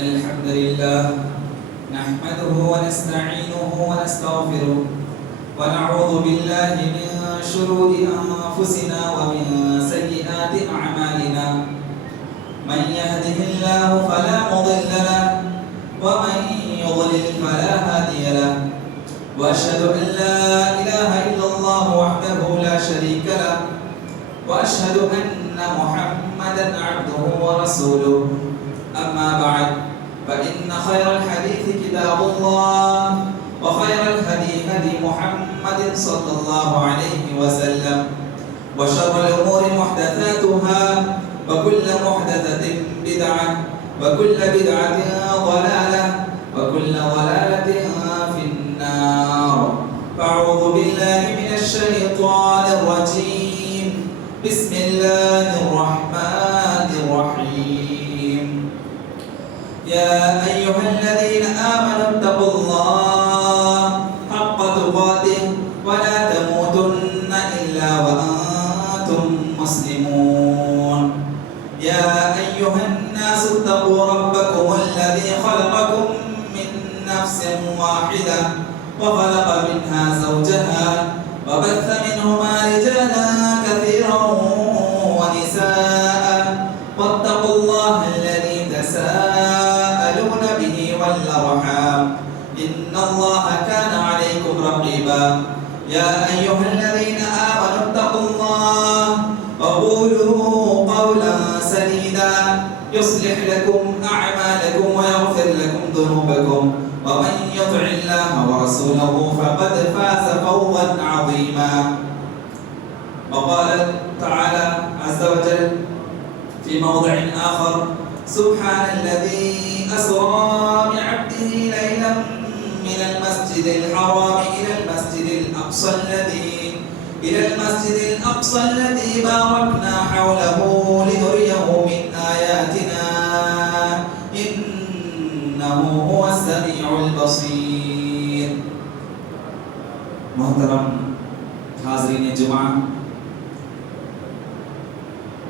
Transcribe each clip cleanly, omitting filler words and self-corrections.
الحمد لله نحمده ونستعينه ونستغفره ونعوذ بالله من شرور أنفسنا ومن سيئات أعمالنا من يهده الله فلا مضل له ومن يضلل فلا هادي له وأشهد أن لا إله إلا الله وحده لا شريك له وأشهد أن محمدا عبده ورسوله أما بعد فإن خير الحديث كتاب الله وخير الهدي هدي محمد صلى الله عليه وسلم وشر الأمور محدثاتها وكل محدثة بدعة وكل بدعة ضلالة وكل ضلالة في النار فأعوذ بالله من الشيطان الرجيم بسم الله الرحمن الرحيم يا أيها الذين آمنوا اتقوا الله حق تقاته ولا تموتن إلا وأنتم مسلمون يا أيها الناس اتقوا ربكم الذي خلقكم من نفس واحدة وخلق منها زوجها وبث منهما رجالا كثيرا ونساء واتقوا الله الذي تساءلون به والأرحام إن الله كان عليكم رقيبا يا أيها الذين آمنوا اتقوا الله وقولوا قولا سديدا يصلح لكم أعمالكم ويغفر لكم ذنوبكم ومن يطع الله ورسوله فقد فاز فوزا عظيما وقال تعالى عز وجل في موضع آخر سبحان الذي أسرى بعبده ليلا من المسجد الحرام إلى المسجد الأقصى الذي باركنا حوله لنريه من آياتنا إنه هو السميع البصير محترم حاضرین جمعہ،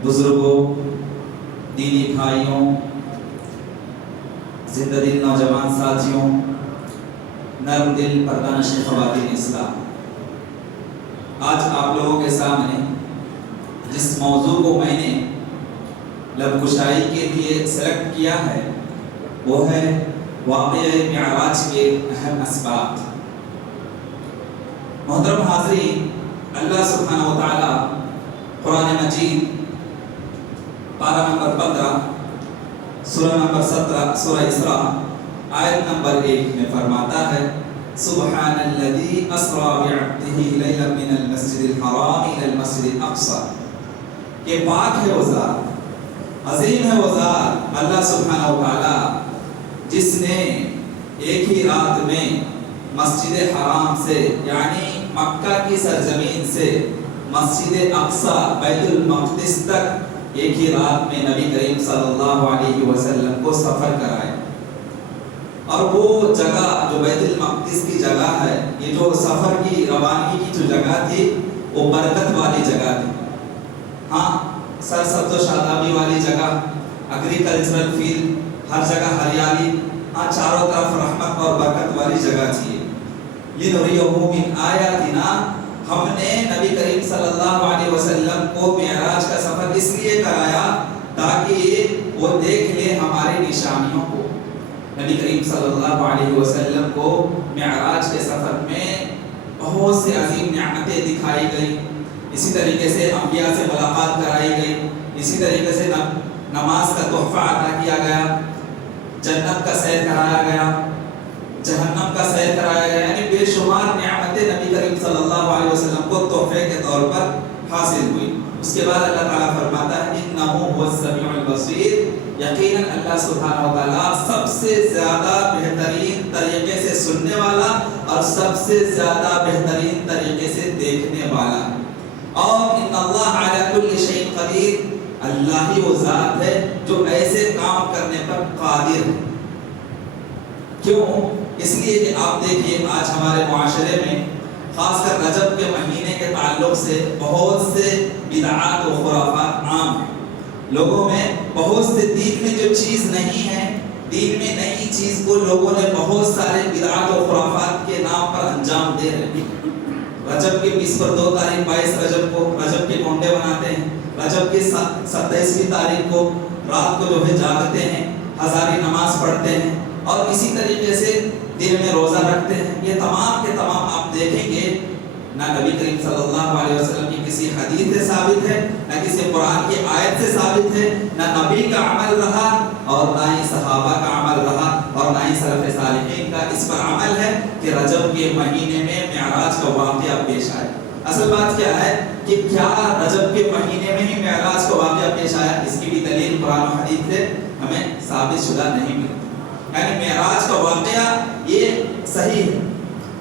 بزرگوں، دینی بھائیوں، زندہ دل نوجوان ساتھیوں، نرم دل پردہ-نشین خواتین اسلام، آج آپ لوگوں کے سامنے جس موضوع کو میں نے لب کشائی کے لیے سلیکٹ کیا ہے وہ ہے واقعہ معراج کے اہم اسباب۔ محترم حاضرین، اللہ سبحانہ و تعالی قرآن مجید پارہ نمبر 15 سورہ نمبر 17 سورہ اسراء آیت نمبر 1 میں فرماتا ہے سبحان الذی اسری بعبدہ لیلا من المسجد الحرام الی المسجد الاقصی، کہ پاک ہے وہ ذات، عظیم ہے وہ ذات اللہ سبحانہ و تعالی جس نے ایک ہی رات میں مسجد حرام سے یعنی مکہ کی سرزمین سے مسجد اقصی بیت المقدس تک ایک ہی رات میں نبی کریم صلی اللہ علیہ وسلم کو سفر کرائے۔ اور وہ جگہ جو بیت المقدس کی جگہ ہے، یہ جو سفر کی روانگی کی جو جگہ تھی وہ برکت والی جگہ تھی، ہاں سرسبز و شادابی والی جگہ، ایگریکلچرل فیلڈ، ہر جگہ ہریالی، ہاں چاروں طرف رحمت اور برکت والی جگہ تھی۔ لِنُرِيَهُ مِنْ آیَاتِنَا، ہم نے نبی کریم صلی اللہ علیہ وسلم کو معراج کا سفر اس لیے کرایا تاکہ وہ دیکھ لے ہماری نشانیوں کو۔ نبی کریم صلی اللہ علیہ وسلم کو معراج کے سفر میں بہت سے عظیم نعمتیں دکھائی گئی، اسی طریقے سے انبیاء سے ملاقات کرائی گئی، اسی طریقے سے نماز کا تحفہ عطا کیا گیا، جنت کا سیر کرایا گیا، جہنم کا سیر کرایا گیا، یعنی بے شمار نعمتیں نبی کریم صلی اللہ علیہ وسلم کو تحفے کے طور پر حاصل ہوئی۔ اس کے بعد اللہ تعالیٰ فرماتا ہے انہ هو السمیع البصیر، یقیناً اللہ سبحانہ و تعالیٰ سب سے زیادہ بہترین طریقے سے سننے والا اور سب سے زیادہ بہترین طریقے سے دیکھنے والا، اور ان اللہ علی کل شیء قدیر، اللہ ہی وہ ذات ہے جو ایسے کام کرنے پر قادر ہے۔ کیوں؟ اس لیے کہ آپ دیکھیے آج ہمارے معاشرے میں خاص کر رجب کے مہینے کے تعلق سے بہت سے بدعات و خرافات عام ہیں، لوگوں میں بہت سے دین میں جو چیز نہیں ہے دین میں نئی چیز کو لوگوں نے بہت سارے بدعات اور خرافات کے نام پر انجام دے رہے ہیں۔ رجب کے 20 پر 2 تاریخ 22 رجب کو رجب کے کونڈے بناتے ہیں، رجب کے 27ویں تاریخ کو رات کو جو ہے جاگتے ہیں، ہزاری نماز پڑھتے ہیں، اور اسی طریقے سے دن میں روزہ رکھتے ہیں۔ یہ تمام کے تمام آپ دیکھیں گے نہ نبی کریم صلی اللہ علیہ وسلم کی کسی حدیث سے ثابت ہے، نہ کسی قرآن کی آیت سے ثابت ہے، نہ نبی کا عمل رہا اور نہ ہی صحابہ کا عمل رہا اور نہ ہی سلف صالحین کا اس پر عمل ہے کہ رجب کے مہینے میں معراج کا واقعہ پیش آئے۔ اصل بات کیا ہے کہ کیا رجب کے مہینے میں ہی معراج کا واقعہ پیش آیا؟ اس کی بھی دلیل قرآن و حدیث سے ہمیں ثابت شدہ نہیں ملتی۔ یعنی معراج کا واقعہ یہ صحیح ہے،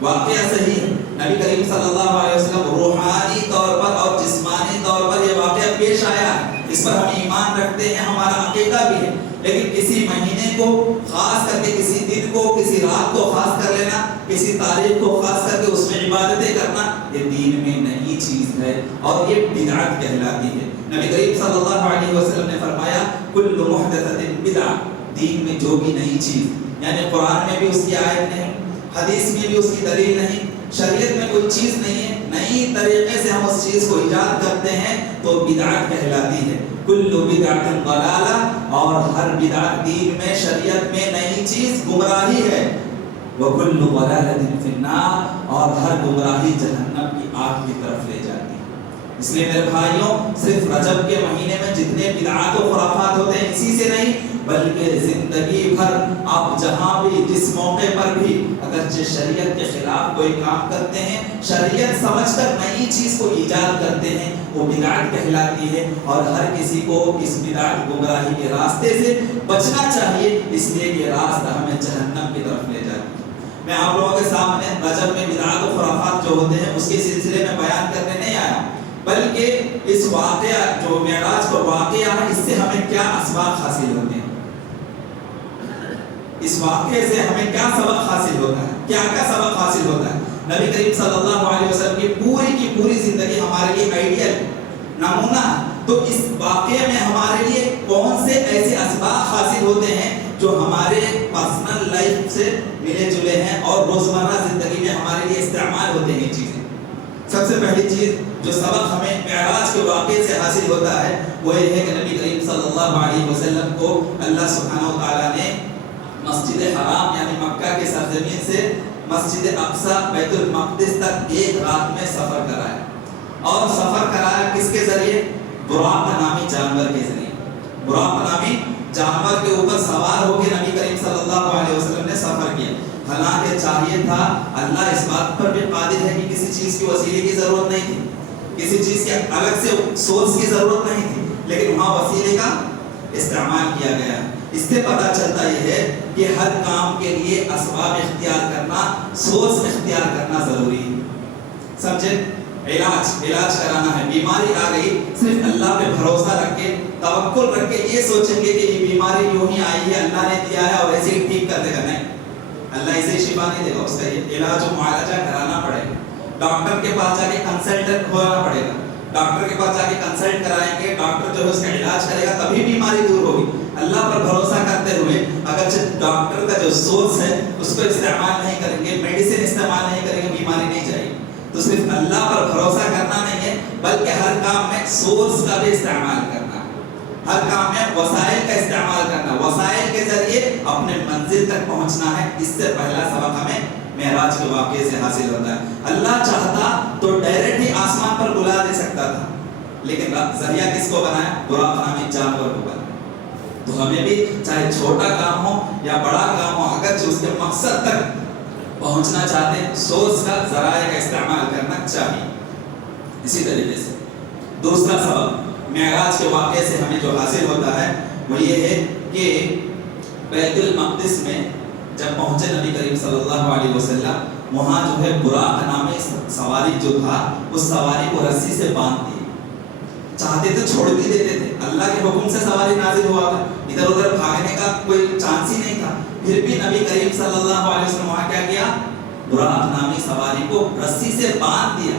واقعہ صحیح ہے، نبی کریم صلی اللہ علیہ وسلم روحانی طور پر اور جسمانی طور پر یہ واقعہ پیش آیا ہے، اس پر ہم ایمان رکھتے ہیں، ہمارا عقیدہ بھی ہے۔ لیکن کسی مہینے کو خاص کر کے، کسی دن کو، کسی رات کو خاص کر لینا، کسی تاریخ کو خاص کر کے اس میں عبادتیں کرنا، یہ دین میں نئی چیز ہے اور یہ بدعت کہلاتی ہے۔ نبی کریم صلی اللہ علیہ وسلم نے فرمایا کل محدثۃ بدعہ، دین میں جو بھی نئی چیز، یعنی قرآن میں بھی اس کی آیت نہیں، حدیث میں بھی اس کی دلیل نہیں، شریعت میں کوئی چیز نہیں ہے، نئی طریقے سے ہم اس چیز کو ایجاد کرتے ہیں تو بدعت کہلاتی ہے۔ کل بدعت ضلالہ، اور ہر بدعت دین میں، شریعت میں نئی چیز گمراہی ہے۔ وکل ضلالۃ فی النار، اور ہر گمراہی جہنم کی آگ کی طرف لے جاتی ہے۔ اس لیے میرے بھائیوں، صرف رجب کے مہینے میں جتنے بدعات و خرافات ہوتے ہیں اسی سے نہیں، بلکہ زندگی بھر آپ جہاں بھی جس موقع پر بھی اگرچہ شریعت کے خلاف کوئی کام کرتے ہیں، شریعت سمجھ کر نئی چیز کو ایجاد کرتے ہیں، وہ بدعت کہلاتی ہے۔ اور ہر کسی کو اس بدعت گمراہی کے راستے سے بچنا چاہیے، اس لیے یہ راستہ ہمیں جہنم کی طرف لے جاتا ہے۔ میں آپ لوگوں کے سامنے رجب میں بدعات و خرافات جو ہوتے ہیں اس کے سلسلے میں بیان کرنے نہیں آیا، بلکہ اس واقعہ جو معراج کا واقعہ ہے، اس سے ہمیں کیا اسباق حاصل ہوتے ہیں، اس واقعے سے ہمیں کیا سبق حاصل ہوتا ہے، کیا کیا سبق حاصل ہوتا ہے۔ نبی کریم صلی اللہ علیہ وسلم کی پوری زندگی ہمارے لیے آئیڈیل نمونہ ہے، تو اس واقعے میں ہمارے لیے کون سے ایسے اسباق حاصل ہوتے ہیں جو ہمارے پرسنل لائف سے ملے جلے ہیں اور روزمرہ زندگی میں ہمارے لیے استعمال ہوتے ہیں چیزیں۔ سب سے پہلی چیز جو سبق ہمیں معراج کے واقعے سے حاصل ہوتا ہے وہ یہ ہے کہ نبی کریم صلی اللہ علیہ وسلم کو اللہ سبحانہ و تعالیٰ نے مسجد حرام یعنی مکہ کے سرزمین سے مسجد اقصی بیت المقدس تک ایک رات میں سفر کرایا، اور سفر کرایا کس کے ذریعے؟ براق نامی جانور کے ذریعے۔ براق نامی جانور کے اوپر سوار ہو کے نبی کریم صلی اللہ علیہ وسلم نے سفر کیا۔ حالانکہ چاہیے تھا، اللہ اس بات پر بھی قادر ہے کہ کسی چیز کی وسیلے کی ضرورت نہیں تھی، کسی چیز کے الگ سے سورس کی ضرورت نہیں تھی، لیکن وہاں وسیلے کا استعمال کیا گیا۔ اس سے پتہ چلتا یہ ہے کہ ہر کام کے لیے اسباب اختیار کرنا، سورس اختیار کرنا ضروری ہے۔ سمجھے؟ علاج کرانا ہے، بیماری آ گئی، صرف اللہ پہ بھروسہ رکھ کے، توکل رکھ کے یہ سوچیں گے کہ یہ بیماری یوں ہی آئی ہے، اللہ نے دیا ہے اور ایسے ہی ٹھیک کر دے گا، نہیں، اللہ اسے شفا نہیں دے گا، اس کا علاج و معالجہ کرانا پڑے گا۔ ڈاکٹر کے پاس جا کے کنسلٹنٹ ہونا پڑے گا، ڈاکٹر کے پاس جا کے کنسلٹ کرائیں گے، ڈاکٹر جو ہے اس کا علاج کرے گا، تبھی بیماری دور ہوگی۔ اللہ پر بھروسہ کرتے ہوئے اگرچہ ڈاکٹر کا جو سورس ہے اس کو استعمال نہیں کریں گے، میڈیسن استعمال نہیں کریں گے، بیماری نہیں جائے گی۔ تو صرف اللہ پر بھروسہ کرنا نہیں ہے، بلکہ ہر کام میں سورس کا بھی استعمال کرنا، ہر کام میں وسائل کا استعمال کرنا، وسائل کے ذریعے اپنے منزل تک پہنچنا ہے۔ اس سے پہلا سبق ہمیں معراج کے واقعے سے حاصل ہوتا ہے۔ اللہ چاہتا تو ڈائریکٹ ہی آسمان پر بلا دے سکتا تھا، لیکن ذریعہ کس کو بنایا؟ براق نامی جانور کو بنایا۔ تو ہمیں بھی چاہے چھوٹا کام ہو یا بڑا کام ہو، اگرچہ اس کے مقصد تک پہنچنا چاہتے ہیں، سورس کا، ذرائع کا استعمال کرنا چاہیے۔ اسی طریقے سے دوسرا سبب معراج کے واقعے سے ہمیں جو حاصل ہوتا ہے وہ یہ ہے کہ بیت المقدس میں جب پہنچے نبی کریم صلی اللہ علیہ وسلم، وہاں جو ہے براق نامی سواری جو تھا، اس سواری کو رسی سے باندھ دی، چاہتے تو چھوڑ بھی دیتے تھے، اللہ کے حکم سے سواری نازل ہوا تھا، ادھر ادھر بھاگنے کا کوئی چانس ہی نہیں تھا، پھر بھی نبی کریم صلی اللہ علیہ وسلم وہاں کیا کیا؟ براق نامی سواری کو رسی سے باندھ دیا۔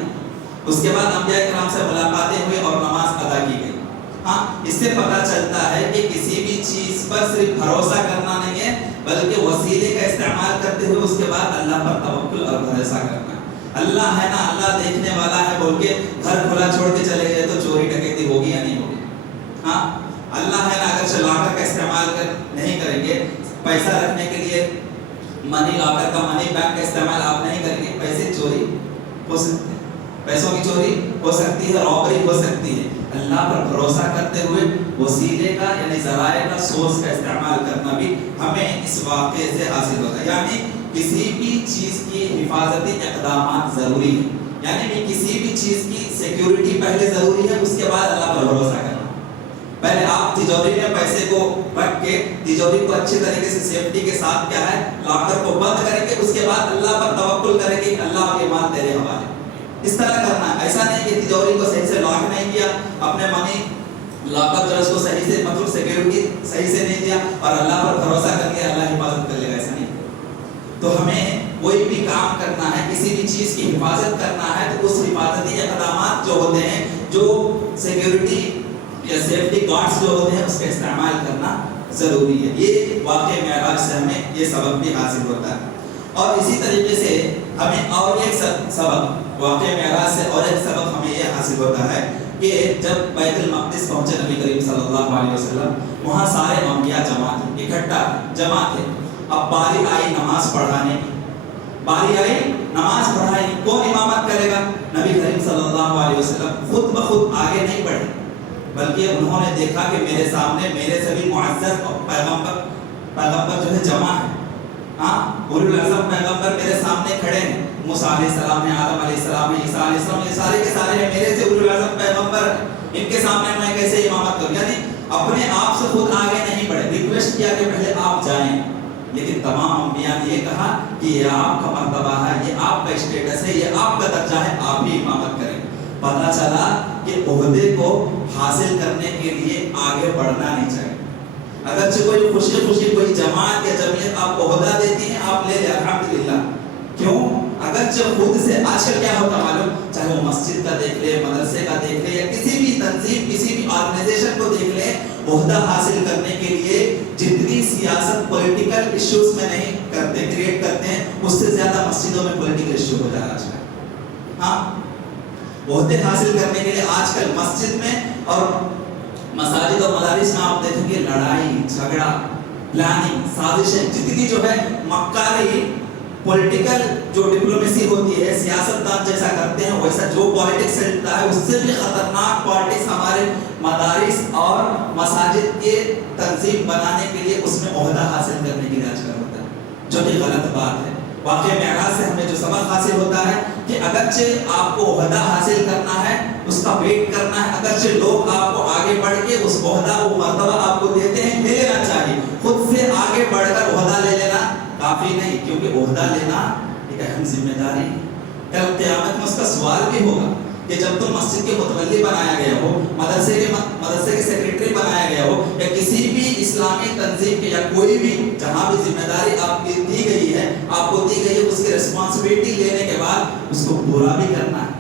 اس کے بعد انبیاء کرام سے ملاقاتیں ہوئی اور نماز ادا کی گئی۔ ہاں، اس سے پتہ چلتا ہے کہ کسی بھی چیز پر صرف بھروسہ کرنا نہیں ہے، بلکہ وسیلے کا استعمال کرتے ہوئے اس کے بعد اللہ پر توکل اور بھروسہ کرنا. اللہ ہے نا, اللہ دیکھنے والا ہے بول کے گھر کھلا چھوڑ کے چلے گئے تو چوری ڈکیتی ہوگی یا نہیں ہوگی؟ ہاں, اللہ ہے نا, اگر لاکر کا استعمال نہیں کریں گے, پیسہ رکھنے کے لیے منی لاکر کا, منی بینک کا استعمال آپ نہیں کریں گے, پیسے چوری ہو سکتے ہیں, پیسوں کی چوری ہو سکتی ہے, رابری ہو سکتی ہے. اللہ پر بھروسہ کرتے ہوئے وسیلے کا یعنی ذرائع کا, سورس کا استعمال کرنا بھی ہمیں اس واقعے سے حاصل ہوتا ہے. یعنی کسی بھی چیز کی حفاظتی اقدامات ضروری ہیں, یعنی کسی بھی چیز کی سیکیورٹی پہلے ضروری ہے, اس کے بعد اللہ پر بھروسہ کرنا. پہلے آپ تجوری میں پیسے کو رکھ کے تجوری کو اچھے طریقے سے سیفٹی کے ساتھ کیا ہے لاکر کو بند کریں گے, اس کے بعد اللہ پر توکل کریں گے, اللہ کے مال تیرے حوالے. اس طرح کرنا ہے. ایسا نہیں کہ تجوری کو صحیح سے لاک نہیں کیا, اپنے منی لاکر جو ہے اس کو صحیح سے مطلب سیکیورٹی صحیح سے نہیں دیا اور اللہ پر بھروسہ کر کے اللہ حفاظت کر لے گا, ایسا نہیں. تو ہمیں کوئی بھی کام کرنا ہے, کسی بھی چیز کی حفاظت کرنا ہے, تو اس حفاظتی اقدامات جو ہوتے ہیں, جو سیکیورٹی یا سیفٹی گارڈز جو ہوتے ہیں, اس کا استعمال کرنا ضروری ہے. یہ واقعہ معراج سے ہمیں یہ سبق بھی حاصل ہوتا ہے. اور اسی طریقے سے ہمیں اور ایک سبق واقعہ معراج سے اور ایک سبق ہمیں یہ حاصل ہوتا ہے کہ جب بیت المقدس پہنچے نبی کریم صلی اللہ علیہ وسلم, وہاں سارے انبیاء اکٹھا جمع تھے. اب باری آئی نماز پڑھانے کی, باری آئی نماز پڑھانے کی. کون امامت کرے گا؟ نبی کریم صلی اللہ علیہ وسلم خود بخود آگے نہیں بڑھے, بلکہ انہوں نے دیکھا کہ میرے سامنے میرے سے بھی معزز پیغمبر جو ہے جمع ہے. ہاں, اولو العزم پیغمبر میرے سامنے کھڑے ہیں, موسیٰ علیہ السلام ہیں, آدم علیہ السلام ہیں, عیسیٰ علیہ السلام, یہ سارے کے سارے ہیں میرے سے اولو العزم پیغمبر ہیں. ان کے سامنے میں کیسے امامت کروں؟ یعنی اپنے آپ سے خود آگے نہیں بڑھے, ریکویسٹ کیا کہ پہلے آپ جائیں. لیکن تمام انبیاء نے یہ کہا کہ یہ آپ کا مرتبہ ہے, یہ آپ کا اسٹیٹس ہے, یہ آپ کا درجہ ہے, آپ ہی امامت کریں. پتہ چلا کہ عہدے کو حاصل کرنے کے لیے آگے بڑھنا نہیں چاہیے. اگرچہ کوئی خوشی خوشی کوئی جماعت یا جمعیت آپ کو عہدہ دیتی ہے, آپ لے لیں الحمدللہ. کیوں؟ اگرچہ خود سے آج کل کیا ہوتا معلوم, چاہے وہ مسجد کا دیکھ لے, مدرسے کا دیکھ لے, یا کسی بھی تنظیم کسی بھی آرگنائزیشن کو دیکھ لے, عہدہ حاصل کرنے کے لیے جتنی سیاست پولیٹیکل ایشوز میں نہیں کرتے, کریٹ کرتے ہیں, اس سے زیادہ مسجدوں میں پولیٹیکل ایشو ہو جا رہا ہے. ہاں, عہدے حاصل کرنے کے لیے آج کل مسجد میں اور مساجد اور مدارس میں آپ دیکھیں گے لڑائی جھگڑا, پلاننگ, سازشیں, جتنی جو ہے مکاری پولیٹیکل جو ڈپلومیسی ہوتی ہے, سیاست دان جیسا کرتے ہیں ویسا جو پالیٹکس چلتا ہے, اس سے بھی خطرناک پالیٹکس ہمارے مدارس اور مساجد کے تنظیم بنانے کے لیے, اس میں عہدہ حاصل کرنے کے لیے آج کل ہوتا ہے, جو کہ غلط بات ہے. واقعہ معراج سے ہمیں جو سبق حاصل ہوتا ہے کہ اگرچہ آپ کو عہدہ حاصل کرنا ہے, اس کا ویٹ کرنا ہے, اگرچہ لوگ آپ کو آگے بڑھ کے اس عہدہ وہ مرتبہ آپ کو دیتے ہیں, لے لینا چاہیے. خود سے آگے بڑھ کر عہدہ لے لینا کافی نہیں, کیونکہ عہدہ لینا ایک اہم ذمہ داری ہے. کل قیامت میں اس کا سوال بھی ہوگا کہ جب تم مسجد کے متولی بنایا گیا ہو, مدرسے کے سیکریٹری بنایا گیا ہو, یا کسی بھی اسلامی تنظیم کے یا کوئی بھی جہاں بھی ذمہ داری آپ کی دی گئی ہے, آپ کو دی گئی ہے, اس کی ریسپانسبلٹی لینے کے بعد اس کو پورا بھی کرنا ہے.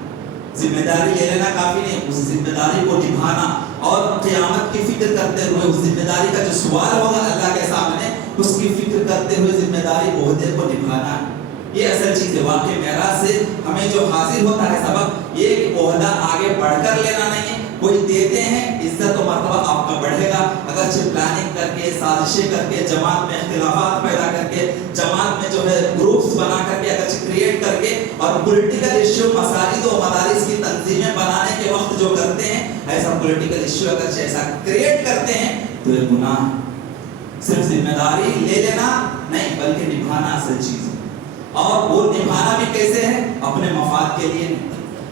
ذمہ داری لے لینا کافی نہیں, اس ذمہ داری کو نبھانا اور قیامت کی فکر کرتے ہوئے اس ذمہ داری کا جو سوال ہوگا اللہ کے سامنے, اس کی فکر کرتے ہوئے ذمہ داری عہدے کو نبھانا ہے. یہ اصل چیز ہے. واقعہ معراج سے ہمیں جو حاصل ہوتا ہے سبق یہ کہ عہدہ آگے بڑھ کر لینا نہیں ہے. کوئی دیتے ہیں, عزت و مرتبہ آپ کا بڑھے گا, اگرچہ پلاننگ کر کے, سازشیں کر کے, جماعت میں اختلافات پیدا کر کے, جماعت میں جو ہے گروپس بنا کر کے, اگرچہ کریٹ کر کے, اور پولیٹیکل ایشو مساجد و مدارس کی تنظیمیں بنانے کے وقت جو کرتے ہیں, ایسا پولیٹیکل ایشو اگرچہ ایسا کریٹ کرتے ہیں تو یہ گناہ ہے. صرف ذمہ داری لے لینا نہیں بلکہ نبھانا اصل چیز ہے. اور وہ نبھانا بھی کیسے ہے؟ اپنے مفاد کے لیے نہیں,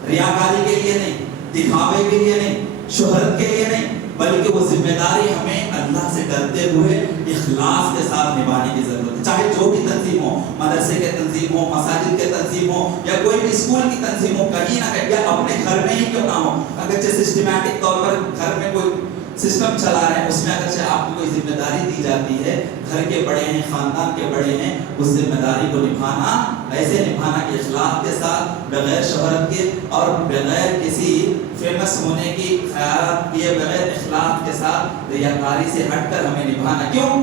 ریاکاری کے لیے نہیں, دکھاوے کے لیے نہیں, شہرت کے لیے نہیں, بلکہ وہ ذمہ داری ہمیں اللہ سے ڈرتے ہوئے اخلاص کے ساتھ نبھانے کی ضرورت ہے. چاہے جو بھی تنظیم ہو, مدرسے کے تنظیم ہو, مساجد کے تنظیم ہو, یا کوئی بھی اسکول کی تنظیم ہو, کہیں نہ کہیں, یا اپنے گھر میں ہی کیوں نہ ہو, اگرچہ سسٹمیٹک طور پر گھر میں کوئی سسٹم چلا رہے ہیں, اس میں اگرچہ آپ کو کوئی ذمہ داری دی جاتی ہے, گھر کے بڑے ہیں, خاندان کے بڑے ہیں, اس ذمہ داری کو نبھانا, ایسے نبھانا کہ اخلاق کے ساتھ, بغیر شہرت کے اور بغیر کسی فیمس ہونے کی خیالات کیے بغیر, اخلاق کے ساتھ, ریاکاری سے ہٹ کر ہمیں نبھانا. کیوں؟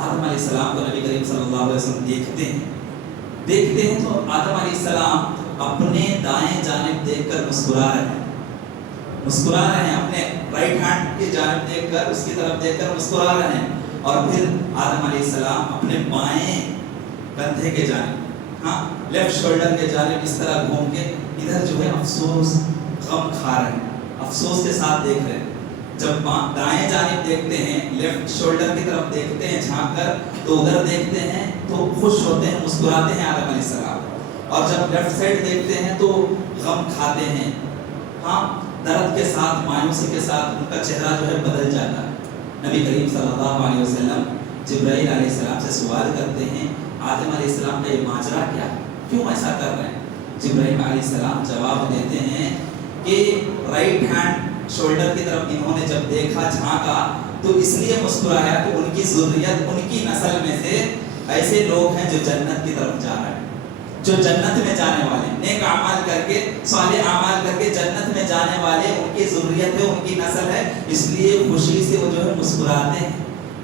آدم علیہ السلام کو نبی کریم صلی اللہ علیہ وسلم دیکھتے ہیں تو آدم علیہ السلام اپنے دائیں جانب دیکھ کر مسکرا رہے ہیں، اپنے رائٹ ہینڈ کی جانب دیکھ کر، اس کی طرف دیکھ کر مسکرا رہے ہیں، اور پھر آدم علیہ السلام اپنے بائیں کندھے کے جانب، لیفٹ شولڈر کے جانب اس طرح گھوم کے ادھر جو ہے افسوس، غم کھا رہے ہیں، افسوس کے ساتھ دیکھ رہے ہیں۔ جب دائیں جانب دیکھتے ہیں، لیفٹ شولڈر کی طرف دیکھتے ہیں جھانک کر، تو ادھر دیکھتے ہیں تو خوش ہوتے ہیں، مسکراتے ہیں آدم علیہ السلام، اور جب لیفٹ سائڈ دیکھتے ہیں تو غم کھاتے ہیں، درد کے ساتھ، مایوسی کے ساتھ ان کا چہرہ جو ہے بدل جاتا ہے۔ نبی کریم صلی اللہ علیہ وسلم جبرائیل علیہ السلام سے سوال کرتے ہیں، آدم علیہ السلام کا یہ ماجرا کیا ہے، کیوں ایسا کر رہے ہیں؟ جبرائیل علیہ السلام جواب دیتے ہیں کہ رائٹ ہینڈ شولڈر کی طرف انہوں نے جب دیکھا، جھانکا، تو اس لیے مسکرایا کہ ان کی ذریت، ان کی نسل میں سے ایسے لوگ ہیں جو جنت کی طرف جا رہے ہیں، جو جنت میں جانے والے، نیک اعمال کر کے، صالح اعمال کر کے جنت میں جانے والے، ان کی ذریت ہے، ان کی نسل ہے، اس لیے خوشی سے وہ جو ہے مسکراتے ہیں۔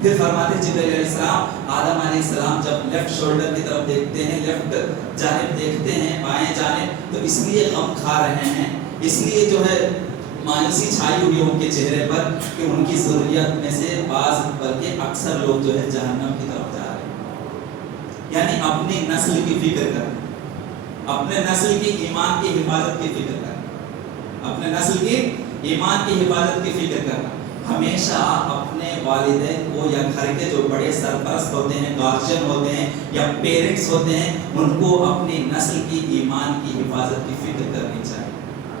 پھر فرماتے جبرائیل علیہ السلام، آدم علیہ السلام جب لیفٹ شولڈر کی طرف دیکھتے ہیں، لیفٹ جانب دیکھتے ہیں، بائیں جانب، تو اس لیے غم کھا رہے ہیں، اس لیے جو ہے مایوسی چھائی ہوئی ان کے چہرے پر کہ ان کی ذریت میں سے بعض، بلکہ اکثر لوگ جو ہے جہنم کی طرف جا رہے ہیں۔ یعنی اپنی نسل کی فکر کر، اپنے نسل کی ایمان کی حفاظت کی فکر کرنا، اپنے نسل کی ایمان کی حفاظت کی فکر کرنا۔ ہمیشہ اپنے والدین کو یا گھر کے جو بڑے سرپرست ہوتے ہیں، گارجین ہوتے ہیں یا پیرنٹس ہوتے ہیں، ان کو اپنی نسل کی ایمان کی حفاظت کی فکر کرنی چاہیے۔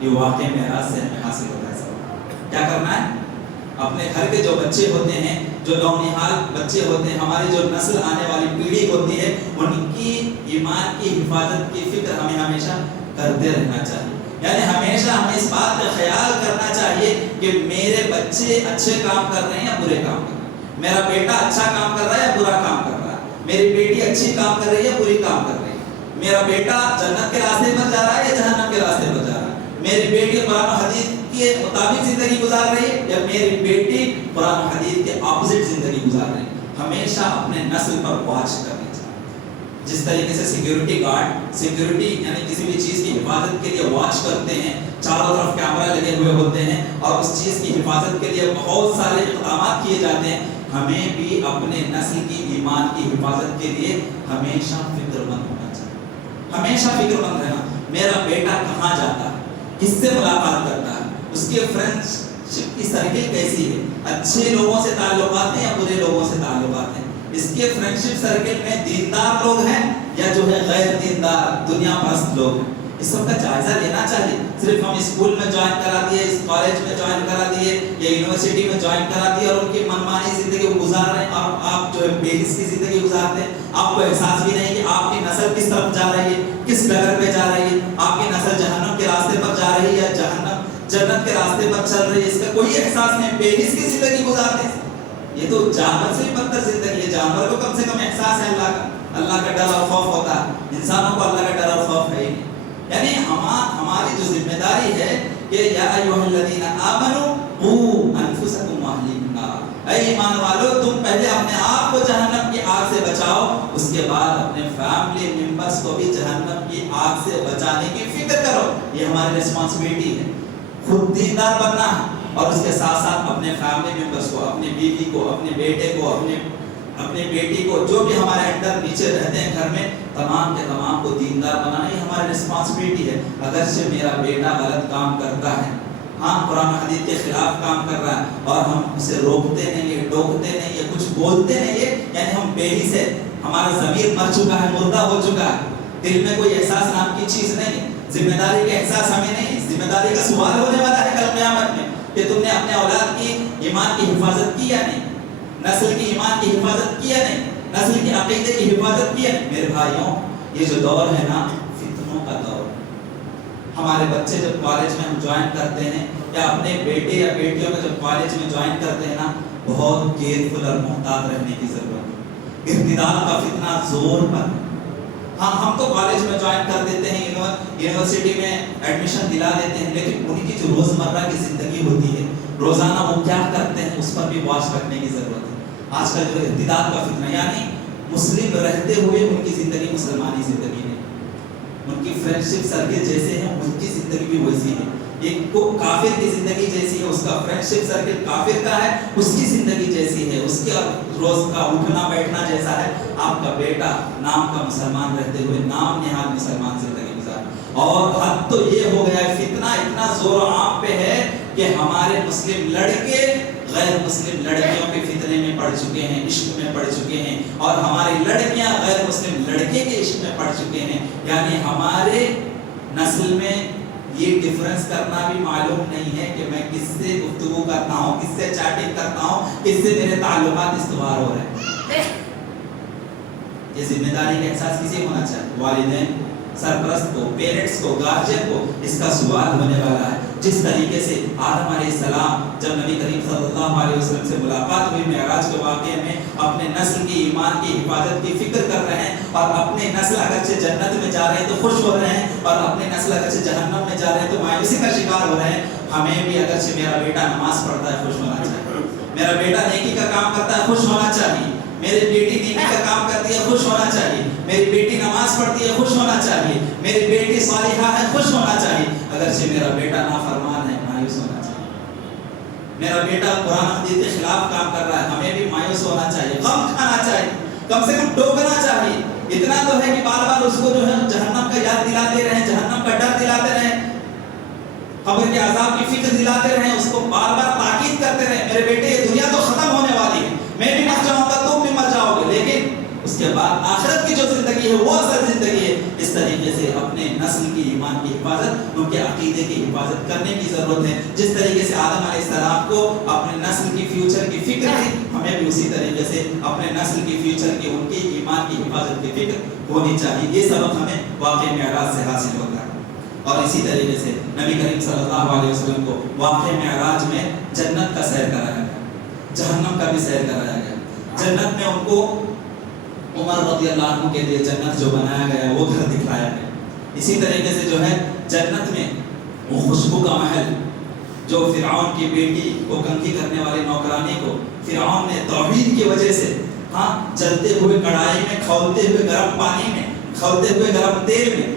یہ واقعی معراج سے ہمیں حاصل ہوتا ہے۔ سب کیا کرنا ہے؟ اپنے گھر کے جو بچے ہوتے ہیں، جو نونہال بچے ہوتے ہیں، ہماری جو نسل آنے والی پیڑھی ہوتی ہے، ان کی ایمان کی حفاظت کی فکر ہمیں ہمیشہ کرتے رہنا چاہیے۔ یعنی ہمیشہ ہمیں اس بات کا خیال کرنا چاہیے کہ میرے بچے اچھے کام کر رہے ہیں یا برے کام کر رہے ہیں، میرا بیٹا اچھا کام کر رہا ہے یا برا کام کر رہا ہے، میری بیٹی اچھی کام کر رہی ہے یا بری کام کر رہی ہے، میرا بیٹا جنت کے راستے پر جا رہا ہے یا جہنم کے راستے پر جا رہا ہے، میری بیٹی قرآن و حدیث کے مطابق زندگی گزار رہی ہے یا میری بیٹی قرآن و حدیث کے اپوزٹ زندگی گزار رہی ہے۔ ہمیشہ اپنے نسل پر واچ کرنی چاہیے۔ جس طریقے سے سیکیورٹی گارڈ، سیکیورٹی یعنی کسی بھی چیز کی حفاظت کے لیے واچ کرتے ہیں، چاروں طرف کیمرہ لگے ہوئے ہوتے ہیں اور اس چیز کی حفاظت کے لیے بہت سارے اقدامات کیے جاتے ہیں، ہمیں بھی اپنے نسل کی ایمان کی حفاظت کے لیے ہمیشہ فکر مند ہونا چاہیے، ہمیشہ فکر مند رہنا۔ میرا بیٹا کہاں جاتا ہے، کس سے ملاقات کرتا ہے، اس کے فرینڈ شپ کی سرکل کیسی ہے، اچھے لوگوں سے تعلقات ہیں یا برے لوگوں سے تعلقات ہیں، اس کے فرینڈشپ سرکل میں دیندار لوگ ہیں یا جو ہے غیر دیندار دنیا پرست لوگ ہیں، اس سب کا جائزہ لینا چاہیے۔ صرف ہم اسکول میں جوائن کرا دیے، اس کالج میں جوائن کرا دیے یا یونیورسٹی میں جوائن کرا دیے اور ان کی منمانی زندگی کو گزار رہے ہیں اور آپ جو ہے بے حس کی زندگی گزارتے ہیں، آپ کو احساس بھی نہیں کہ آپ کی نسل کس طرف جا رہی ہے، کس ڈگر پہ جا رہی ہے، آپ کی نسل جہنم کے راستے پر جا رہی ہے یا جنت کے راستے پر چل رہی ہے، اس کا کوئی احساس نہیں، بے حس کی زندگی گزارتے ہیں۔ یہ تو جانور سے بدتر زندگی ہے، جانور کو کم سے کم احساس ہے اللہ کا ڈر اور خوف ہوتا ہے، انسانوں کو اللہ کا ڈر اور خوف ہے ہی نہیں۔ یعنی ہماری جو ذمہ داری ہے کہ یا ایھا الذین آمنوا قوا انفسکم واہلیکم نارا، اے ایمان والو تم پہلے اپنے آپ کو جہنم کی آگ سے بچاؤ، اس کے بعد اپنے فیملی ممبرس کو بھی جہنم کی آگ سے بچانے کی فکر کرو۔ یہ ہماری رسپانسبلٹی ہے، خود دیندار بننا ہے اور اس کے ساتھ ساتھ اپنے فیملی ممبرس کو، اپنی بیوی کو، اپنے بیٹے کو، اپنی بیٹی کو، جو بھی ہمارے انڈر نیچے رہتے ہیں گھر میں، تمام کے تمام کو دیندار بنانا یہ ہماری رسپانسبلٹی ہے۔ اگرچہ میرا بیٹا غلط کام کرتا ہے، قرآن حدیث کے خلاف کام کر رہا ہے اور ہم اسے روکتے نہیں ہیں، ٹوکتے نہیں ہیں، کچھ بولتے نہیں ہیں، یعنی ہم بے حس ہے، ہمارا ضمیر مر چکا ہے، مردہ ہو چکا ہے، دل میں کوئی احساس نام کی چیز نہیں ہے، ذمہ داری کا احساس ہمیں نہیں، ذمہ داری کا سوال ہونے والا ہے کل قیامت میں کہ تم نے اپنے اولاد کی ایمان کی حفاظت کی یا نہیں، نسل کی ایمان کی حفاظت کی یا نہیں، نسل کی عقیدے کی حفاظت کی ہے۔ میرے بھائیوں، یہ جو دور ہے نا، فتنوں کا دور، ہمارے بچے جب کالج میں ہم جوائن کرتے ہیں یا اپنے بیٹے یا بیٹیوں کو جب کالج میں جوائن کرتے ہیں نا، بہت کیئرفل اور محتاط رہنے کی ضرورت ہے۔ ارتداد کا فتنہ زور پر، ہم تو کالج میں جوائن کر دیتے ہیں، یونیورسٹی میں ایڈمیشن دلا دیتے ہیں، لیکن ان کی جو روزمرہ کی زندگی ہوتی ہے، روزانہ وہ کیا کرتے ہیں، اس پر بھی واچ رکھنے کی ضرورت ہے۔ آج کل جو ارتداد کا فتنہ، یعنی مسلم رہتے ہوئے ان کی زندگی مسلمانی زندگی ہے، ان کی فرینڈشپ سرکل جیسے ہیں ان کی زندگی بھی ویسی ہے. ایک کو کافر کی زندگی جیسی ہے، اس کا فرینڈشپ سرکل کافر کا ہے، اس کی زندگی جیسی ہے، اس کا روز کا اٹھنا بیٹھنا جیسا ہے. آپ کا بیٹا نام کا مسلمان رہتے ہوئے نام نہاد مسلمان زندگی گزار. اور حد تو یہ ہو گیا ہے، فتنہ اتنا زور و عام پہ ہے کہ ہمارے مسلم لڑکے غیر مسلم لڑکیوں کے فتنے میں پڑ چکے ہیں، عشق میں پڑ چکے ہیں، اور ہماری لڑکیاں غیر مسلم لڑکے کے عشق میں پڑ چکے ہیں. یعنی ہمارے نسل میں یہ ڈفرنس کرنا بھی معلوم نہیں ہے کہ میں کس سے گفتگو کرتا ہوں، کس سے چیٹنگ کرتا ہوں، کس سے میرے تعلقات استوار ہو رہے ہیں. یہ ذمہ داری کا احساس کسی ہونا چاہیے، والدین، سرپرست کو، پیرنٹس کو، گارجین کو اس کا سوال ہونے والا ہے. جس طریقے سے آدم علیہ السلام جب نبی کریم صلی اللہ علیہ وسلم سے ملاقات ہوئی معراج کے واقعے میں، اپنے نسل کی ایمان کی حفاظت کی فکر کر رہے ہیں، اور اپنے نسل اگرچہ جنت میں جا رہے ہیں تو خوش ہو رہے ہیں، اور اپنے نسل اگرچہ جہنم میں جا رہے ہیں تو مایوسی کا شکار ہو رہے ہیں. ہمیں بھی اگرچہ میرا بیٹا نماز پڑھتا ہے خوش ہونا چاہیے، میرا بیٹا نیکی کا کام کرتا ہے خوش ہونا چاہیے، میری بیٹی نیکی کا کام کرتی ہے خوش ہونا چاہیے، میری بیٹی نماز پڑھتی ہے خوش ہونا چاہیے، میری بیٹی صالحہ ہے خوش ہونا چاہیے. اگرچہ میرا بیٹا نافرمان ہے مایوس ہونا چاہیے، میرا بیٹا قرآن حدیث کے خلاف کام کر رہا ہے، ہمیں بھی مایوس ہونا چاہیے، غم کھانا چاہیے، کم سے کم ٹوکنا چاہیے. اتنا تو ہے کہ بار بار اس کو جو ہے جہنم کا یاد دلاتے رہیں، جہنم کا ڈر دلاتے رہیں، قبر کے عذاب کی فکر دلاتے رہیں، اس کو بار بار تاکید کرتے رہیں. میرے بیٹے یہ دنیا تو ختم ہونے والی ہے، میں بھی مر جاؤں گا تم بھی مر جاؤ گے، لیکن اس کے بعد آخرت کی جو زندگی ہے وہ اصل زندگی ہے. اس طریقے سے اپنے نسل کی ایمان کی حفاظت، ان کے عقیدے کی حفاظت کرنے کی ضرورت ہے. جس طریقے سے آدم علیہ السلام کو اپنے نسل کی فیوچر کی فکر تھی، ہمیں بھی اسی طریقے سے اپنے نسل کی فیوچر کی، ان کی ایمان کی حفاظت کی فکر ہونی چاہیے. یہ سبق ہمیں واقعہ معراج سے حاصل ہوتا ہے. اور اسی طریقے سے نبی کریم صلی اللہ علیہ وسلم کو واقعہ معراج میں جنت کا سیر کرایا گیا، جہنم کا بھی سیر کرایا گیا. جنت میں ان کو عمر رضی اللہ عنہ کے لیے جنت جو بنایا گیا وہ گھر دکھلایا گیا. اسی طریقے سے جو ہے جنت میں وہ خوشبو کا محل، جو فرعون کی بیٹی کو کنگھی کرنے والے نوکرانی کو فرعون نے توحید کی وجہ سے جلتے ہوئے کڑھائی میں، کھولتے ہوئے گرم پانی میں، کھولتے ہوئے گرم تیل میں،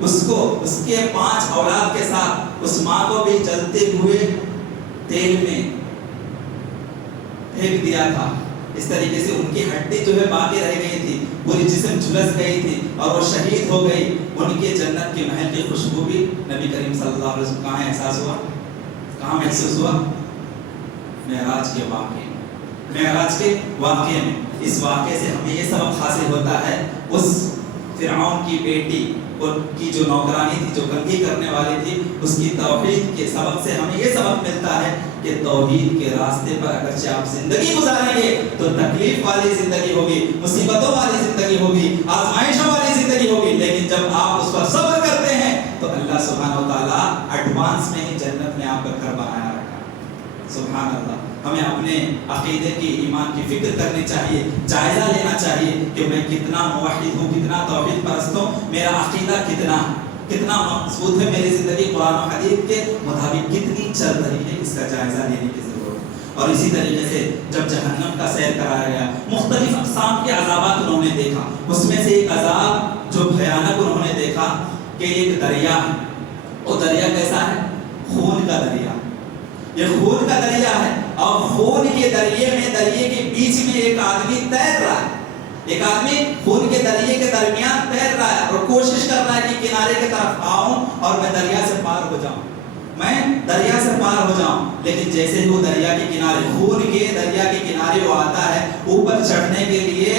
اس کو اس کے 5 اولاد کے ساتھ اس ماں کو بھی جلتے ہوئے تیل میں پھینک دیا تھا. اس طریقے سے ان کی ہڈی جو ہے باقی رہ گئی تھی، پوری جسم جھلس گئی تھی اور وہ شہید ہو گئی. ان کے جنت کے محل کی خوشبو بھی نبی کریم صلی اللہ علیہ وسلم کہاں احساس ہوا، کہاں محسوس ہوا؟ معراج کے واقعے میں. معراج کے واقعے میں اس واقعے سے ہمیں یہ سبق حاصل ہوتا ہے، اس فرعون کی بیٹی کی جو نوکرانی تھی، جو کنگھی کرنے والی تھی، اس کی توحید کے سبق سے ہمیں یہ سبق ملتا ہے کہ توحید کے راستے پر اگرچہ آپ زندگی گزاریں گے تو تکلیف والی زندگی ہوگی، مصیبتوں والی زندگی ہوگی، آزمائشوں والی زندگی ہوگی، لیکن جب آپ اس پر صبر کرتے ہیں تو اللہ سبحانہ و تعالیٰ ایڈوانس میں ہی جنت میں آپ کا گھر بنایا رکھا ہے. سبحان اللہ. ہمیں اپنے عقیدے کی، ایمان کی فکر کرنی چاہیے، جائزہ لینا چاہیے کہ میں کتنا موحد ہوں، کتنا توحید پرست ہوں، میرا عقیدہ کتنا مضبوط ہے، میری زندگی قرآن و حدیث کے مطابق کتنی چل رہی ہے، اس کا جائزہ لینے کی ضرورت ہے. اور اسی طریقے سے جب جہنم کا سیر کرایا گیا، مختلف اقسام کے عذابات انہوں نے دیکھا. اس میں سے ایک عذاب جو بھیانک انہوں نے دیکھا کہ ایک دریا ہے. وہ دریا کیسا ہے؟ خون کا دریا. یہ خون کا دریا ہے، اور خون کے دریے میں، دریا کے بیچ میں ایک آدمی تیر رہا ہے. ایک آدمی خون کے دریا کے درمیان تیر رہا ہے اور کوشش کر رہا ہے کہ کنارے کی طرف آؤں اور میں دریا سے پار ہو جاؤں، میں دریا سے پار ہو جاؤں. لیکن جیسے ہی وہ دریا کے کنارے، خون کے دریا کے کنارے وہ آتا ہے، اوپر چڑھنے کے لیے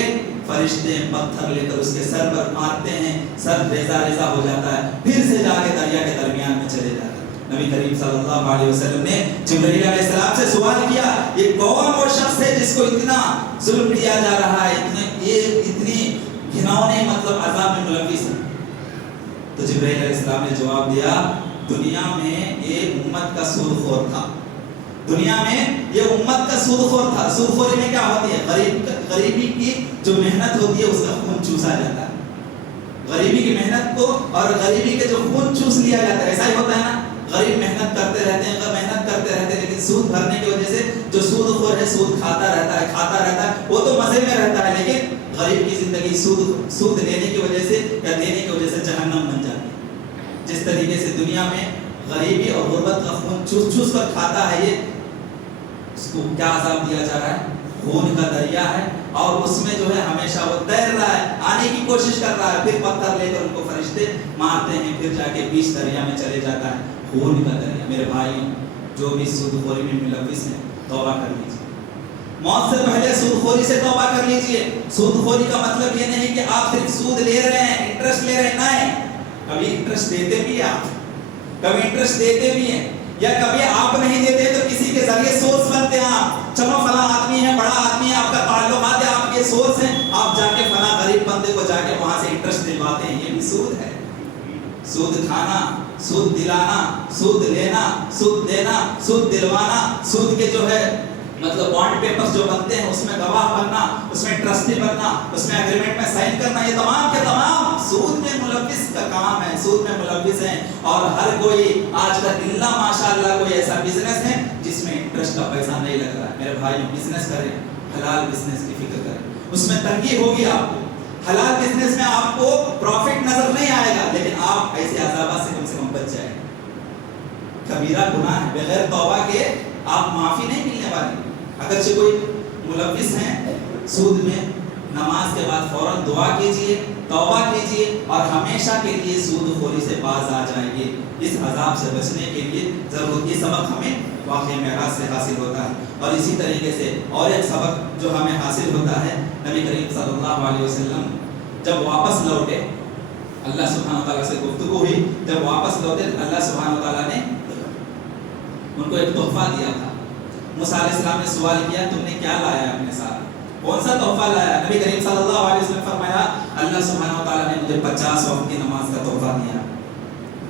فرشتے پتھر لے کر اس کے سر پر مارتے ہیں، سر ریزہ ریزہ ہو جاتا ہے، پھر سے جا کے دریا کے درمیان میں چلے جاتا ہے. نبی کریم صلی اللہ علیہ وسلم نے جبرائیل علیہ السلام سے سوال کیا، یہ کون وہ شخص ہے جس کو اتنا ظلم کیا جا رہا ہے، اتنی گھناؤنے مطلب عذاب میں ملوث ہے؟ تو جبرائیل علیہ السلام نے جواب دیا، دنیا میں ایک امت کا سود خور تھا. دنیا میں یہ امت کا سود خور تھا. سود خوری میں کیا ہوتی ہے؟ غریبی کی جو محنت ہوتی ہے اس کا خون چوسا جاتا ہے. غریبی کی محنت کو اور غریبی کے جو خون چوس لیا جاتا ہے، ایسا ہی ہوتا ہے نا. غریب محنت کرتے رہتے ہیں لیکن سود بھرنے کی وجہ سے جو سود خور ہے سود کھاتا رہتا ہے وہ تو مزے میں رہتا ہے، لیکن غریب کی زندگی سود لینے کی وجہ سے یا دینے کی وجہ سے جہنم بن جاتی ہے۔ جس طریقے سے دنیا میں غریبی اور غربت کا خون چوس کر کھاتا ہے، یہ اس کو کیا عذاب دیا جا رہا ہے؟ خون کا دریا ہے، اور اس میں جو ہے ہمیشہ وہ تیر رہا ہے، آنے کی کوشش کر رہا ہے، پھر پتھر لے کر ان کو فرشتے مارتے ہیں، پھر جا کے بیچ دریا میں چلے جاتا ہے، خون کا دریا۔ میرے بھائی جو بھی سود خوری میں ملوث ہیں توبہ کر لیجیے، موت سے پہلے سود خوری سے توبہ کر لیجیے۔ سود خوری کا مطلب یہ نہیں کہ آپ صرف سود لے رہے ہیں، انٹرسٹ لے رہے ہیں، نہیں، کبھی انٹرسٹ دیتے بھی ہیں آپ، کبھی انٹرسٹ دیتے بھی ہیں، یا کبھی آپ نہیں دیتے تو کسی کے ذریعے سورس بنتے ہیں آپ، چلو فلاں آدمی ہے، بڑا آدمی ہے، آپ کا تعلقات ہے، آپ کے سورس ہیں، آپ جا کے فلاں غریب بندے کو جا کے وہاں سے انٹرسٹ دلواتے ہیں، یہ بھی سود ہے۔ سود کھانا، سود دلانا، سود لینا، سود دینا، سود دلوانا، سود کے جو ہے مطلب بانڈ پیپرز جو بنتے ہیں اس میں گواہ بننا، اس میں ٹرسٹی بننا، اس میں ایگریمنٹ میں سائن کرنا، یہ تمام کے تمام سود میں ملوث کا کام ہے، سود میں ملوث ہیں۔ اور ہر کوئی آج کا الا ماشاءاللہ کوئی ایسا بزنس ہے جس میں انٹرسٹ کا پیسہ نہیں لگ رہا ہے۔ میرے بھائیوں بزنس کریں، حلال بزنس کی فکر کریں، اس میں تنگی ہوگی آپ کو، حلال بزنس میں آپ کو پروفٹ نظر نہیں آئے گا، لیکن آپ ایسے عذابات سے کم بچ جائیں۔ کبیرہ گناہ ہے، بغیر توبہ کے آپ معافی نہیں ملنے والی۔ اگرچہ کوئی ملوث ہیں سود میں، نماز کے بعد فوراً دعا کیجئے، توبہ کیجئے، اور ہمیشہ کے لیے سود خوری سے باز آ جائیں گے۔ اس عذاب سے بچنے کے لیے ضرور یہ سبق ہمیں واقعہ معراج سے حاصل ہوتا ہے۔ اور اسی طریقے سے اور ایک سبق جو ہمیں حاصل ہوتا ہے، نبی کریم صلی اللہ علیہ وسلم جب واپس لوٹے، اللہ سبحانہ وتعالیٰ سے گفتگو ہوئی، جب واپس لوٹے اللہ سبحانہ وتعالیٰ نے ان کو ایک تحفہ دیا تھا۔ موسیٰ علیہ السلام نے سوال کیا تم نے کیا لایا اپنے ساتھ، کون سا تحفہ لایا؟ نبی کریم صلی اللہ علیہ وسلم نے فرمایا اللہ سبحانہ وتعالیٰ نے مجھے 50 وقت کی نماز کا تحفہ دیا۔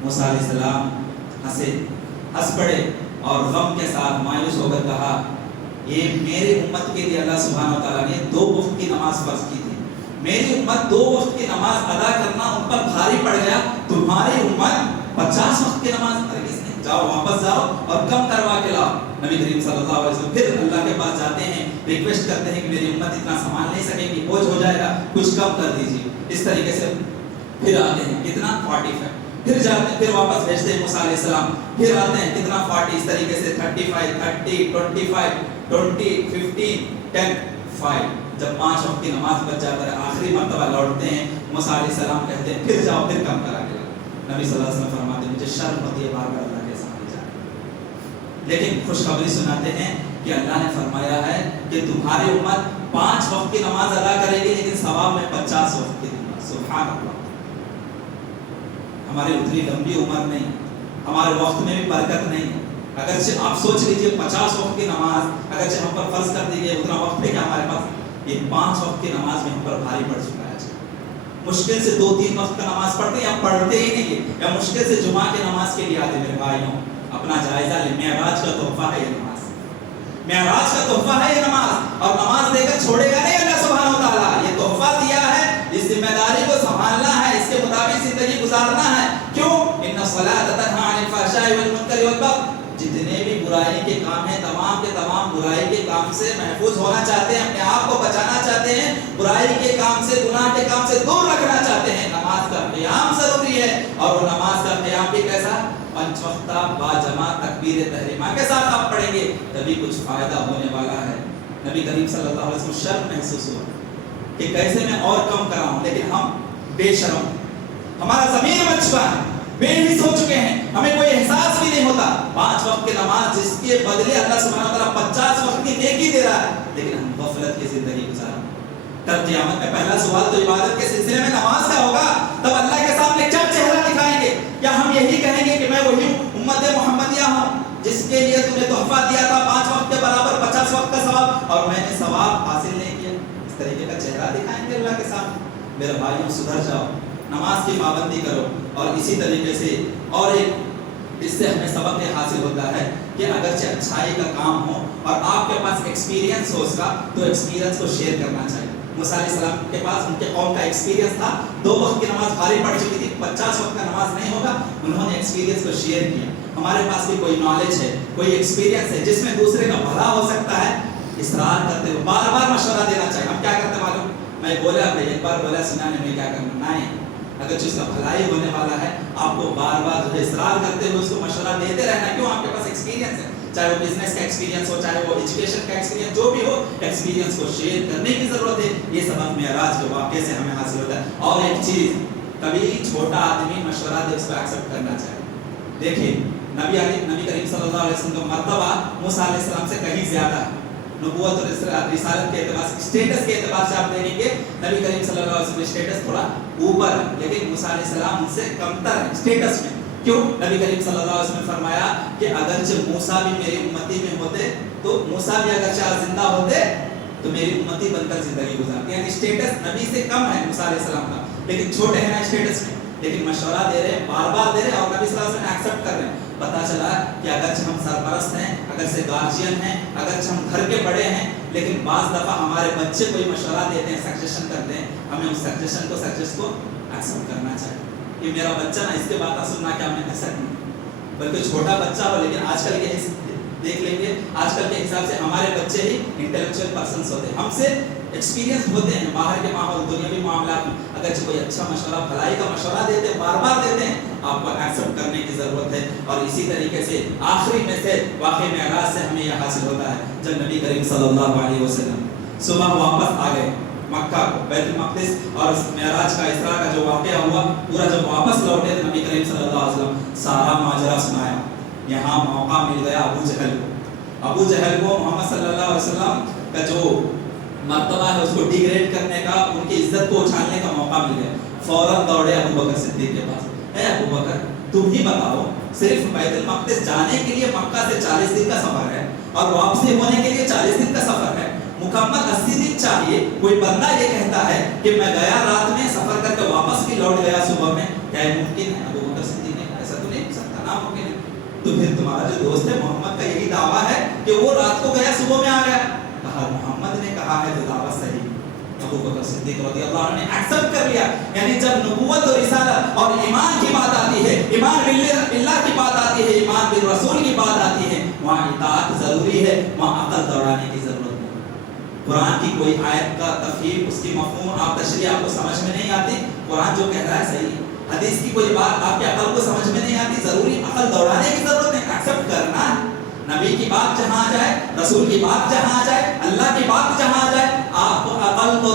موسیٰ علیہ السلام ہنس پڑے اور غم کے ساتھ مایوس ہو کر کہا یہ میری امت کے لیے اللہ سبحانہ وتعالیٰ نے 2 وقت کی نماز فرض کی تھی، میری امت 2 وقت کی نماز ادا کرنا ان پر بھاری پڑ گیا، تمہاری امت 50 وقت کی نماز ہرگز نہیں، جاؤ واپس جاؤ اور کم کروا کے لاؤ۔ نبی کریم صلی اللہ علیہ وسلم پھر اللہ کے پاس جاتے ہیں، ریکویسٹ کرتے ہیں کہ میری امت اتنا سنبھال نہیں سکے گی، بوجھ ہو جائے گا، کچھ کم کر دیجیے۔ اس طریقے سے پھر آتے ہیں کتنا 45، پھر جاتے ہیں، پھر واپس بھیجتے ہیں موسیٰ علیہ السلام، پھر آتے ہیں کتنا 40، اس طریقے سے 35 30 25 20 15 10 5، جب 5 وقت کی نماز بچ جاتا ہے آخری مرتبہ لوٹتے ہیں، موسیٰ علیہ السلام کہتے ہیں پھر جاؤ پھر کم کرا کے لاؤ۔ نبی صلی اللہ علیہ وسلم فرماتے ہیں مجھے شرم ہوتی ہے بار بار اللہ کے سامنے جانے، لیکن خوشخبری سناتے ہیں کہ اللہ نے فرمایا ہے کہ تمہاری امت 5 وقت کی نماز ادا کرے گی لیکن ثواب میں 50 وقت کی نماز۔ سبحان اللہ، ہماری اتنی لمبی عمر نہیں، ہمارے وقت میں بھی برکت نہیں، اگرچہ آپ سوچ لیجئے 50 وقت کی نماز اگرچہ ہم پر فرض کر دی گئی، اتنا وقت ہے کہ ہمارے پاس یہ 5 وقت کی نماز میں ہم پر بھاری پڑ چکا ہے۔ مشکل سے 2-3 وقت کا نماز پڑھتے ہیں یا پڑھتے ہی نہیں، یا مشکل سے جمعہ کی نماز کے لیے آتے۔ میرے بھائیوں اپنا جائزہ لیں، معراج کا تحفہ ہے یہ نماز، معراج کا تحفہ ہے یہ نماز، اور نماز دے کر چھوڑے گا نہیں اللہ سبحانہ وتعالیٰ، یہ تحفہ دیا ہے، اس ذمہ داری کو سنبھالنا ہے، اس کے مطابق زندگی گزارنا ہے۔ کیوں؟ ان الصلاۃ تنہی عن الفحشاء والمنکر والبغی، جتنے بھی برائی کے کام ہیں تمام کے تمام برائی کے کام سے محفوظ ہونا چاہتے ہیں، اپنے آپ کو بچانا چاہتے ہیں، برائی کے کام سے گناہ کے کام سے دور رکھنا چاہتے ہیں، نماز کا قیام ضروری ہے، اور وہ نماز کا قیام بھی کیسا؟ 5 وقتہ با جماعت تکبیر تحریمہ کے ساتھ آپ پڑھیں گے تبھی کچھ فائدہ ہونے والا ہے۔ نبی کریم صلی اللہ علیہ وسلم شرم محسوس ہوا کہ کیسے میں اور کم کراؤں، لیکن ہم بے شرم، ہمارا ضمیر مچ چکا ہے، بے حس ہو چکے ہیں، ہمیں کوئی احساس بھی نہیں ہوتا۔ 5 وقت کی نماز جس کے بدلے اللہ سبحانہ وتعالیٰ 50 وقت کی نیکی دے رہا ہے، لیکن ہم غفلت کی زندگی گزار۔ تب قیامت میں پہلا سوال تو عبادت کے سلسلے میں نماز کا ہوگا، تب اللہ کے سامنے کیا چہرہ دکھائیں گے؟ کیا ہم یہی کہیں گے کہ میں وہی امت محمدیہ ہوں جس کے لیے تم نے تحفہ دیا تھا 5 وقت کے برابر 50 وقت کا ثواب، اور میں نے ثواب حاصل نہیں کیا؟ اس طریقے کا چہرہ دکھائیں گے اللہ کے سامنے؟ میرے بھائیوں سدھر جاؤ، نماز کی پابندی کرو۔ اور اسی طریقے سے اور ایک اس سے ہمیں سبق یہ حاصل ہوتا ہے کہ اگرچہ اچھائی کا کام ہو اور آپ کے پاس ایکسپیرینس ہو اس کا، تو ایکسپیرینس کو شیئر کرنا چاہیے۔ موسیٰ علیہ السلام کے پاس ان کے قوم کا ایکسپیرینس تھا، 2 وقت کی نماز بھاری پڑ چکی تھی، 50 وقت کا نماز نہیں ہوگا، انہوں نے ایکسپیرینس کو شیئر کیا۔ ہمارے پاس بھی کوئی نالج ہے، کوئی ایکسپیرینس ہے جس میں دوسرے کا بھلا ہو سکتا ہے، اصرار کرتے ہوئے بار بار مشورہ دینا چاہیے. ہم کیا کرتے معلوم، میں بولا بھائی ایک بار بولا سنا نے میں کیا کرنا نہیں، اگر جس کا بھلائی ہونے والا ہے آپ کو بار بار جو ہے اصرار کرتے ہوئے اس کو مشورہ دیتے رہنا. کیوں؟ آپ کے پاس ایکسپیرینس ہے، چاہے وہ بزنس کا ایکسپیرینس ہو، چاہے وہ ایجوکیشن کا ایکسپیرینس، جو بھی ہو ایکسپیرینس کو شیئر کرنے کی ضرورت ہے. یہ سبق معراج کے واقعے سے ہمیں حاصل ہوتا ہے. اور ایک چیز، کبھی چھوٹا آدمی مشورہ دے اس کو ایکسپٹ کرنا چاہیے. دیکھیں نبی کریم صلی اللہ علیہ وسلم کا مرتبہ موسیٰ علیہ السلام سے کہیں زیادہ ہے. نبوت اور رسالت کے اعتبار سے، اسٹیٹس کے اعتبار سے آپ دیکھیں گے نبی کریم صلی اللہ علیہ وسلم کا اسٹیٹس تھوڑا اوپر ہے، لیکن موسیٰ علیہ السلام ان سے کمتر ہے اسٹیٹس میں. کیوں؟ نبی کریم صلی اللہ علیہ وسلم نے فرمایا کہ اگرچہ موسیٰ بھی میری امتی میں ہوتے، تو موسیٰ بھی اگرچہ زندہ ہوتے تو میری امتی بن کر زندگی گزارتے. یعنی اسٹیٹس نبی سے کم ہے موسیٰ علیہ السلام کا، لیکن چھوٹے ہیں نا اسٹیٹس میں، لیکن مشورہ دے رہے ہیں، بار بار دے رہے ہیں، اور نبی صلی اللہ علیہ وسلم ایکسپٹ کر رہے ہیں. پتہ چلا کہ اگرچہ ہم سرپرست ہیں، اگرچہ گارجین ہیں، اگرچہ ہم گھر کے بڑے ہیں، لیکن بعض دفعہ ہمارے بچے کوئی مشورہ دیتے ہیں، سجیشن کرتے ہیں، ہمیں اس سجیشن کو ایکسپٹ کرنا چاہیے. کہ میرا بچہ نا اس کے باتیں سننا کیا میں ایسا نہیں، بلکہ چھوٹا بچہ ہو، لیکن آج کل کے دیکھ لیں گے آج کل کے حساب سے ہمارے بچے ہی انٹلیکچوئل پرسنس ہوتے ہیں، ہم سے ایکسپیرینس ہوتے ہیں باہر کے ماحول دنیاوی معاملات میں. اگرچہ کوئی اچھا مشورہ بھلائی کا مشورہ دیتے ہیں، بار بار دیتے ہیں، آپ کو ایکسپٹ کرنے کی ضرورت ہے. اور اسی طریقے سے آخری میں سے واقعہ معراج سے ہمیں یہ حاصل ہوتا ہے جب نبی کریم صلی اللہ علیہ وسلم صبح واپس آ گئے مکہ کو، بیت المقدس، اور معراج کا اسراء کا جو واقعہ ہوا پورا جب واپس لوٹے تو نبی کریم صلی اللہ علیہ وسلم سارا ماجرا سنایا. یہاں موقع مل گیا ابو جہل کو محمد صلی اللہ علیہ وسلم کا جو مرتبہ ہے اس کو ڈیگریڈ کرنے کا، ان کی عزت کو اچھالنے کا موقع مل گیا. فوراً دوڑے ابو بکر صدیق کے پاس، اے ابو بکر تم ہی بتاؤ، صرف بیت المقدس جانے کے لیے مکہ سے 40 دن کا سفر ہے اور واپسی ہونے کے لیے 40 دن کا سفر ہے، مکمل 80 دن چاہیے. کوئی بندہ یہ کہتا ہے کہ میں گیا رات میں سفر کر کے واپس بھی لوٹ گیا صبح میں، کیا یہ ممکن ہے؟ ابو بکر صدیق نے کہا ایسا تو نہیں ہو سکتا، ناممکن ہے. تو پھر تمہارا جو دوست ہے محمد کا یہی دعویٰ ہے کہ وہ رات کو گیا صبح میں آ گیا. کہا محمد نے کہا ہے تو دعویٰ صحیح. ابو بکر صدیق رضی اللہ عنہ نے ایکسپٹ کر لیا. یعنی جب نبوت اور رسالت اور ایمان کی بات آتی ہے، ایمان باللہ کی بات آتی ہے، ایمان بالرسول کی بات آتی ہے، وہاں اطاعت ضروری ہے، وہاں عقل دوڑانے کی ضرورت ہے. قرآن کی کوئی آیت کا تفہیم، اس کی مفہوم، آپ تشریح آپ کو سمجھ میں نہیں آتی، قرآن جو کہہ رہا ہے صحیح ہے. حدیث کی کوئی بات آپ کے عقل کو سمجھ میں نہیں آتی، ضروری عقل دوڑانے کی ضرورت ہے، ایکسپٹ کرنا ہے. نبی کی بات جہاں آ جائے، رسول کی بات جہاں آ جائے، اللہ کی بات جہاں آ جائے، آپ کو عقل کو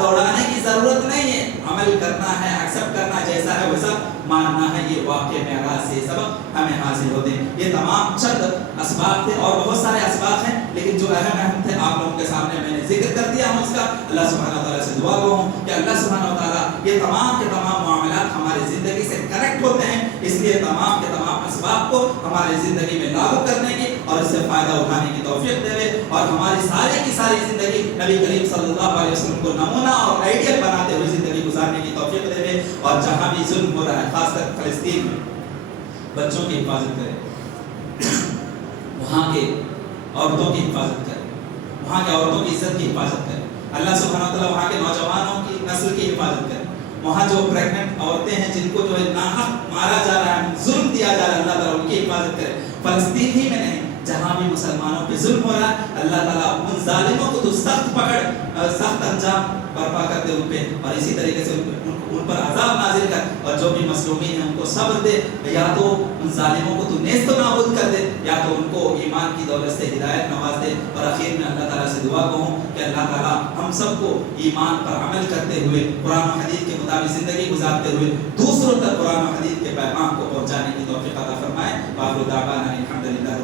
دوڑانے کی ضرورت نہیں ہے، عمل کرنا ہے، ایکسپٹ کرنا، جیسا ہے ویسا ماننا ہے. یہ واقعہ معراج سے سبق ہمیں حاصل ہوتے ہیں. یہ تمام چند اسباب تھے اور بہت سارے اسباب ہیں، لیکن جو اہم تھے آپ لوگوں کے سامنے میں نے ذکر کر دیا ہوں. اس کا اللہ سبحانہ وتعالیٰ سے دعا گو ہوں کہ اللہ سبحانہ وتعالیٰ یہ تمام کے تمام معاملات ہماری زندگی سے کنیکٹ ہوتے ہیں، اس لیے تمام کے تمام اسباب کو ہماری زندگی میں لاگو کرنے کی اور اس سے فائدہ اٹھانے کی توفیق دے، اور ہماری ساری کی ساری زندگی نبی کریم صلی اللہ علیہ وسلم کو نمونہ اور آئیڈیل بناتے ہوئے زندگی گزارنے کی توفیق دے. اور جہاں بھی ظلم ہو رہا ہے، خاص کر فلسطین میں، بچوں کی حفاظت کرے، وہاں کے عورتوں کی حفاظت کرے، وہاں کے عورتوں کی عزت کی حفاظت کرے. اللہ سبحانہ وتعالیٰ وہاں کے نوجوانوں کی نسل کی حفاظت کرے. وہاں جو پریگننٹ عورتیں ہیں جن کو جو ہے ناحق مارا جا رہا ہے، ظلم دیا جا رہا ہے، اللہ تعالیٰ ان کی حفاظت کرے. فلسطین ہی میں نہیں، جہاں بھی مسلمانوں پہ ظلم ہو رہا ہے، اللہ تعالیٰ ان ظالموں کو تو سخت پکڑ، سخت انجام برپا کر دے ان پہ، اور اسی طریقے سے ان پر عذاب نازل کر، اور جو بھی مظلومین ہیں ان کو صبر دے. یا تو ان ظالموں کو تو نیست و نابود کر دے، یا تو ان کو ایمان کی دولت سے ہدایت نواز دے. اور اخیر میں اللہ تعالیٰ سے دعا ہوں کہ اللہ تعالیٰ ہم سب کو ایمان پر عمل کرتے ہوئے، قرآن و حدیث کے مطابق زندگی گزارتے ہوئے دوسروں تک قرآن و حدیث کے پیغام کو پہنچانے کی توفیق عطا فرمائے. وآخر دعوانا الحمدللہ.